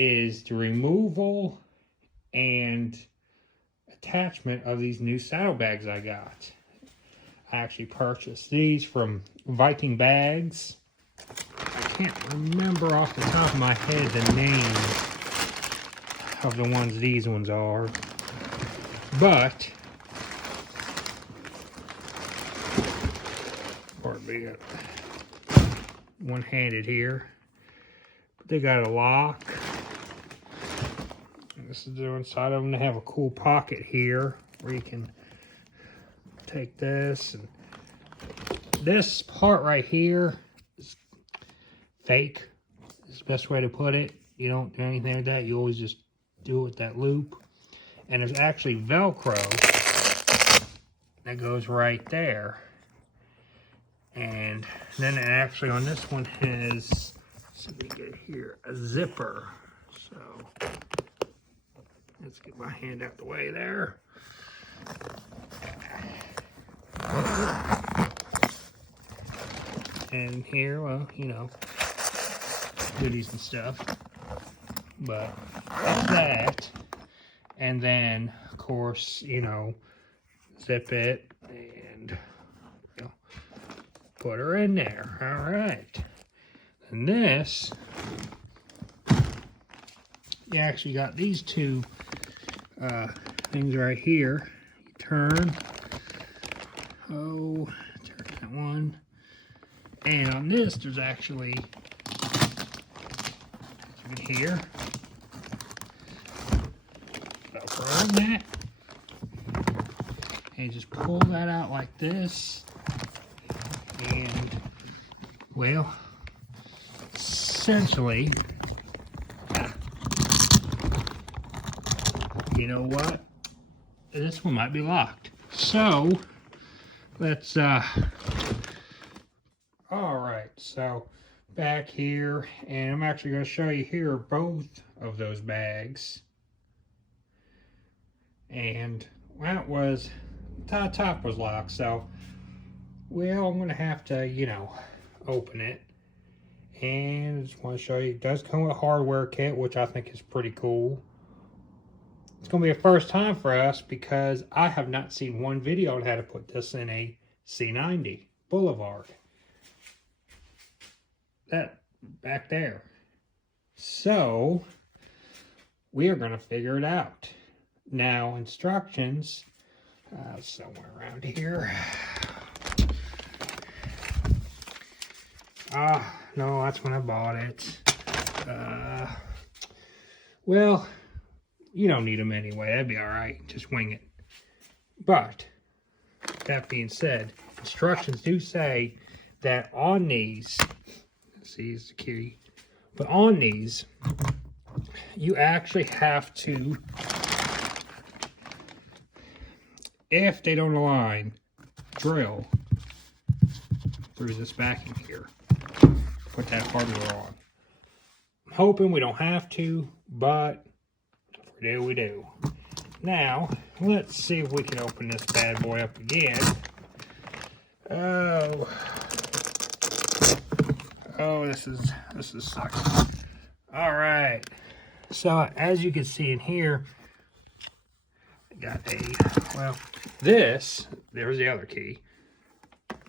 is the removal and attachment of these new saddlebags I got. I actually purchased these from Vikingbags. I can't remember off the top of my head the name of the ones these ones are, but one-handed here. But they got a lock. And this is the inside of them. They have a cool pocket here where you can take this, and this part right here is fake. It's the best way to put it. You don't do anything like that. You always just do it with that loop. And there's actually Velcro that goes right there. And then it actually on this one has, so we get here, a zipper. So let's get my hand out the way there. And here, well, you know, goodies and stuff. But that's that. And then, of course, you know, zip it and, you know, put her in there. All right. And this, you actually got these two things right here. You turn. Oh, turn that one. And on this, there's actually, as you can hear, Velcro in that. And you just pull that out like this. And, well, essentially, you know what? This one might be locked. So, let's, alright, so back here, and I'm actually going to show you here both of those bags. And that was, the top was locked, so, well, I'm going to have to, you know, open it. And I just want to show you, it does come with a hardware kit, which I think is pretty cool. It's going to be a first time for us because I have not seen one video on how to put this in a C90 Boulevard. That back there. So, we are going to figure it out. Now, instructions, somewhere around here. No, that's when I bought it. Well, you don't need them anyway. That'd be all right. Just wing it. But, that being said, instructions do say that on these, see, is the key, but on these, you actually have to, if they don't align, drill through this backing here. Put that hardware on. I'm hoping we don't have to, but if we do, we do. Now, let's see if we can open this bad boy up again. Oh, this is sucks. All right. So as you can see in here, I got well, there's the other key.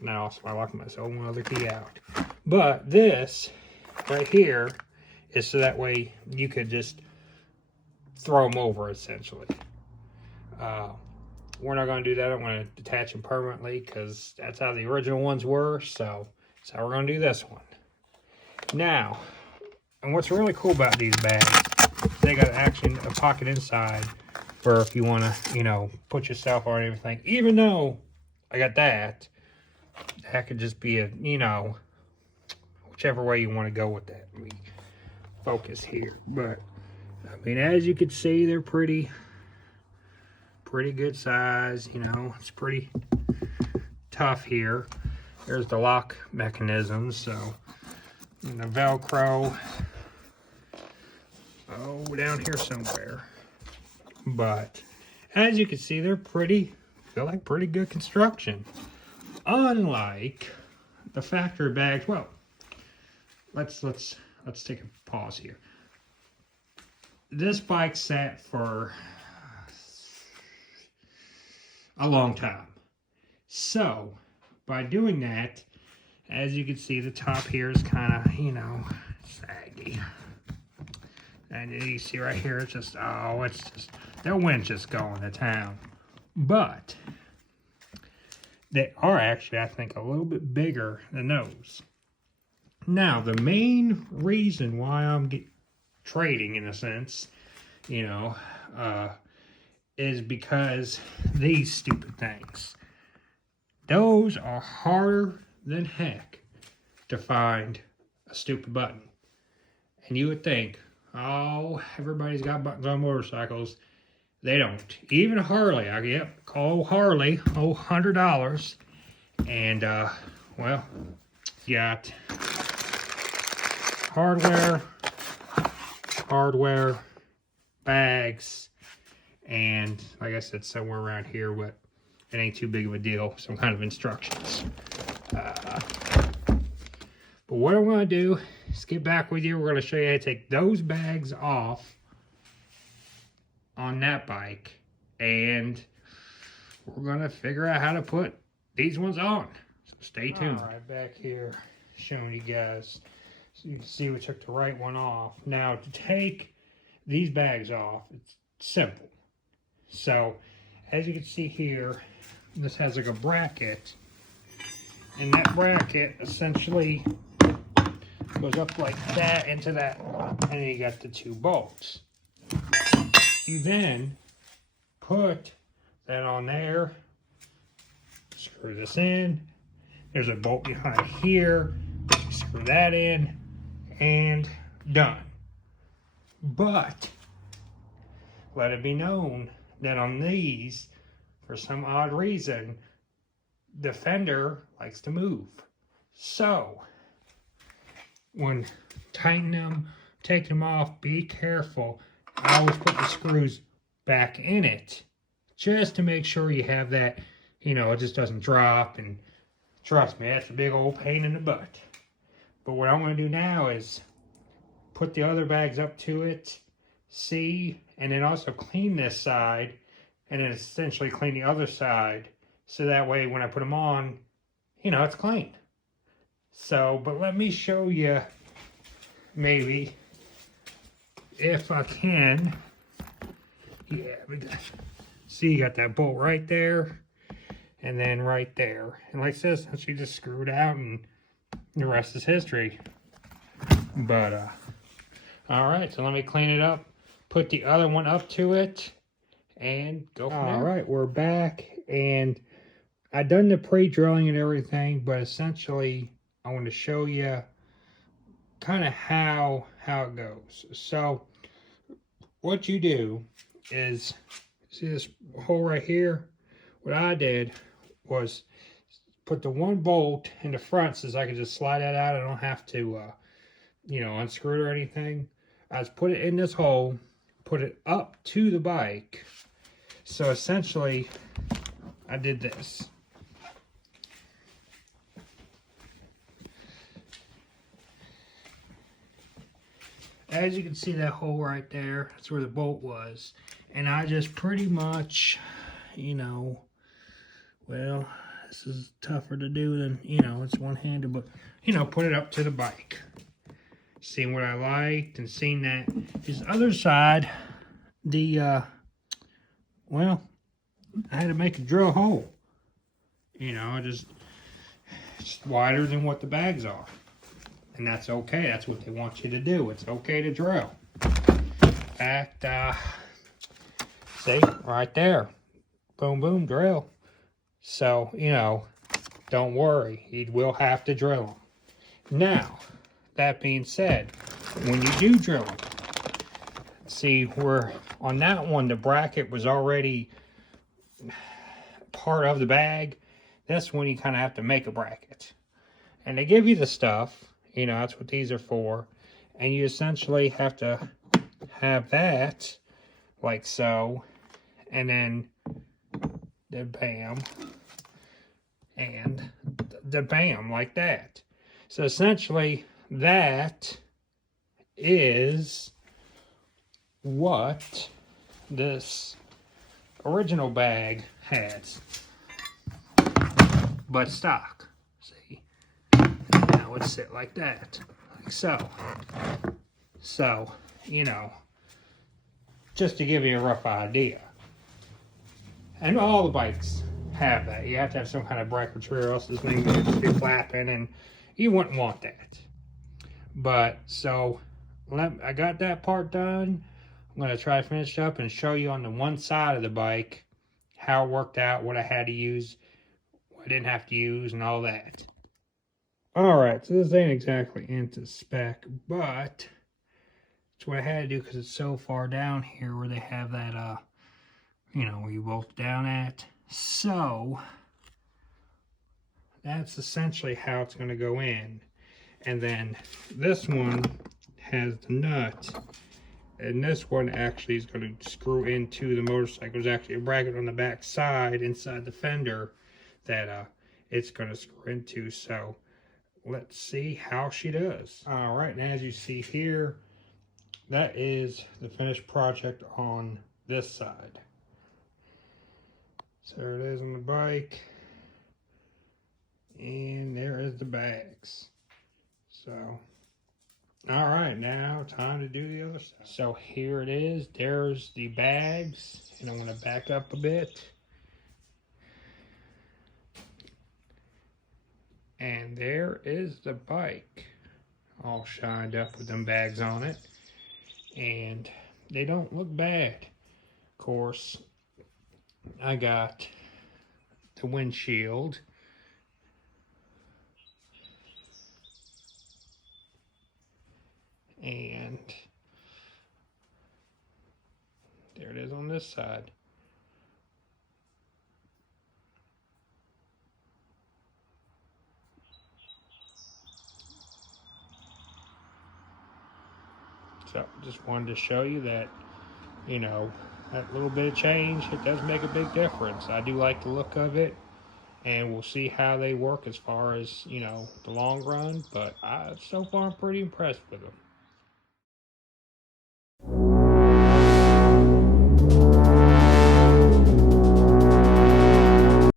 Now also I locked myself one other key out. But this right here is so that way you could just throw them over essentially. We're not going to do that. I'm going to detach them permanently because that's how the original ones were. So that's how we're going to do this one. Now, and what's really cool about these bags, they got actually a pocket inside for if you want to, you know, put your cell phone and everything. Even though I got that could just be a, you know, whichever way you want to go with that. Let me focus here. But, I mean, as you can see, they're pretty good size, you know. It's pretty tough here. There's the lock mechanism, so, and the Velcro, down here somewhere. But as you can see, they're feel like pretty good construction. Unlike the factory bags. Well, let's take a pause here. this bike sat for a long time. So, by doing that, as you can see, the top here is kind of, you know, saggy. And you see right here, it's just, oh, it's just, the wind's just going to town. But, they are actually, I think, a little bit bigger than those. Now, the main reason why I'm trading, in a sense, you know, is because these stupid things. Those are harder than heck to find a stupid button. And you would think, oh, everybody's got buttons on motorcycles. They don't. Even Harley, call Harley, $100. And, well, you got hardware, bags, and like I said, somewhere around here, but it ain't too big of a deal. Some kind of instructions. But what I'm going to do is get back with you. We're going to show you how to take those bags off on that bike, and we're going to figure out how to put these ones on. So stay tuned. All right, back here showing you guys. So you can see we took the right one off. Now, to take these bags off, it's simple. So, as you can see here, this has like a bracket, and that bracket essentially goes up like that into that, and then you got the two bolts. You then put that on there, screw this in, there's a bolt behind here, screw that in, and done. But let it be known that on these, for some odd reason, the fender likes to move. So, when tightening them, taking them off, be careful. I always put the screws back in it, just to make sure you have that, you know, it just doesn't drop. And trust me, that's a big old pain in the butt. But what I'm going to do now is put the other bags up to it, and then also clean this side, and then essentially clean the other side, so that way when I put them on, you know, it's clean. So, but let me show you, maybe, if I can. Yeah, see, you got that bolt right there, and then right there. And like this, she just screwed out, and the rest is history. But, all right, so let me clean it up, put the other one up to it, and go from there. All right, we're back, and I done the pre-drilling and everything, but essentially, I want to show you kind of how it goes. So, what you do is, see this hole right here? What I did was put the one bolt in the front so I could just slide that out. I don't have to, you know, unscrew it or anything. I just put it in this hole, put it up to the bike. So essentially, I did this. As you can see, that hole right there, that's where the bolt was. And I just pretty much, you know, well, this is tougher to do than, you know, it's one-handed, but, you know, put it up to the bike. Seeing what I liked and seeing that this other side, well, I had to make a drill hole. You know, it's wider than what the bags are. And that's okay. That's what they want you to do. It's okay to drill. In fact, see, right there. Boom, boom, drill. So, you know, don't worry. You will have to drill them. Now, that being said, when you do drill them, see where on that one, the bracket was already part of the bag. That's when you kind of have to make a bracket. And they give you the stuff. You know, that's what these are for. And you essentially have to have that, like so, and then the bam, and the bam, like that. So essentially, that is what this original bag has, but stock. See, now it's sit like that, like so. So, you know, just to give you a rough idea. And all the bikes have that. You have to have some kind of break material, else this thing will just be flapping, and you wouldn't want that. But, so, I got that part done. I'm going to try to finish up and show you on the one side of the bike how it worked out, what I had to use, what I didn't have to use, and all that. Alright, so this ain't exactly into spec, but it's what I had to do because it's so far down here where they have that, you know, where you bolt down at. So, that's essentially how it's going to go in. And then this one has the nut. And this one actually is going to screw into the motorcycle. There's actually a bracket on the back side inside the fender that it's going to screw into. So, let's see how she does. Alright, and as you see here, that is the finished project on this side. So there it is on the bike. And there is the bags. So, alright, now time to do the other side. So here it is. There's the bags. And I'm going to back up a bit. And there is the bike. All shined up with them bags on it. And they don't look bad. Of course, I got the windshield. And there it is on this side. So, just wanted to show you that, you know, that little bit of change, it does make a big difference. I do like the look of it, and we'll see how they work as far as, you know, the long run, but so far I'm pretty impressed with them.